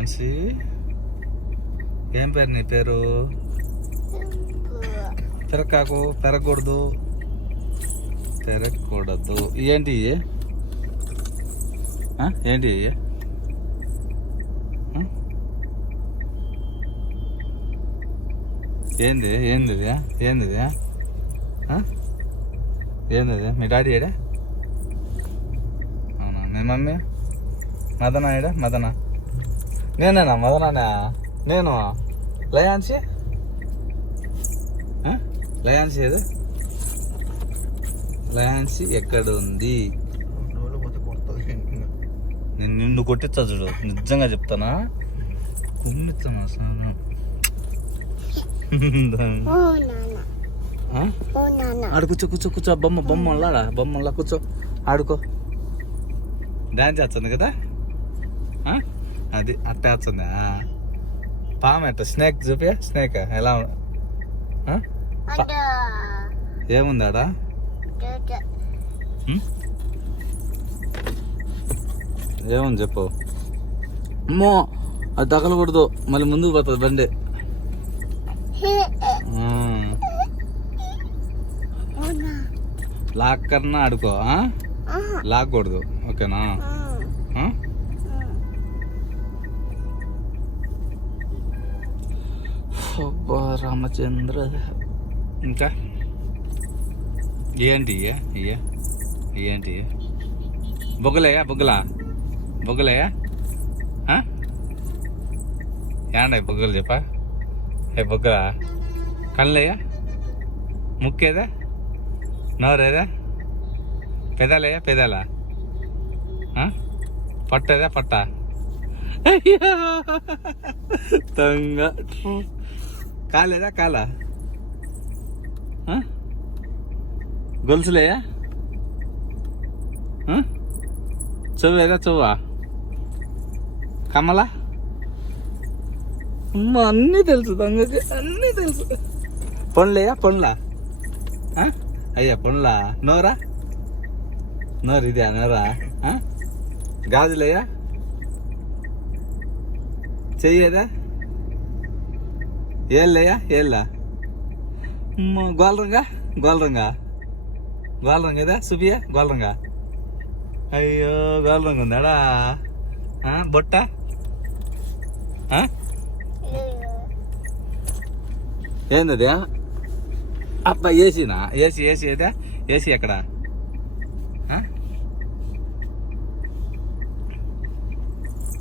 Nancy, ఏం పేరు నీ పేరు? పెరక్కాకు, పెరగకూడదు, పెరగకూడదు. ఏంటి ఏంటి? ఏంది ఏంది ఏంది ఏంది? మీ డాడీ ఏడా? అవునా? మీ మమ్మీ? మదన ఏడా? మదన నేనేనా? మదనా నేను? లయాన్సి, లయాన్సి ఏది? లయాన్సి ఎక్కడ ఉంది? నేను నిన్ను కొట్టించా చూడు, నిజంగా చెప్తానా, కొమ్మిస్తాను అసలు. ఆడు కూర్చో కూర్చో కూర్చో, బొమ్మలా కూర్చో, ఆడుకో. డాన్స్ చేస్తుంది కదా, అది అట్ట వేస్తుందా? పాము ఎట్ట? స్నేక్ చూపి, స్నేక్ ఎలా ఏముంది ఆడ? ఏముంది చెప్పు. అమ్మో, అది తగలకూడదు, మళ్ళీ ముందుకు పోతుంది బండి. లాక్ కన్నా ఆడుకో, లాక్కూడదు, ఓకేనా? రామచంద్ర. ఇంకా ఏంటి ఏంటి? బొగ్గలేయా? బొగ్గలేయా? ఏండ బొగ్గలు చెప్పా? బొగ్గలా? కళ్ళయ్యా? ముక్కేదా? నోరేదా? పెదాలయ్యా? పెదాలా? పట్టేదా? పట్ట తంగ. కాలేదా? కాలా? గొలుసులేయా? చెవ్వేదా? చెవ్వా? కమ్మలా? అన్నీ తెలుసు తంగకి, అన్నీ తెలుసు. పండ్లేయా? పండ్లా? అయ్యా పండ్లా? నోరా? నోరు ఇదే నోరా? గాజులేయా? చెయ్యేదా? ఏళ్ళయ్యా? ఏళ్ళా? గోల్రంగా? గోల్రంగా ఏదా? సుబియా? గోల్రంగా? అయ్యో, గోల్రంగా ఉందాడా? బొట్ట? ఏంది? అబ్బా ఏసీనా? ఏసీ ఏదా? ఏసీ ఎక్కడ?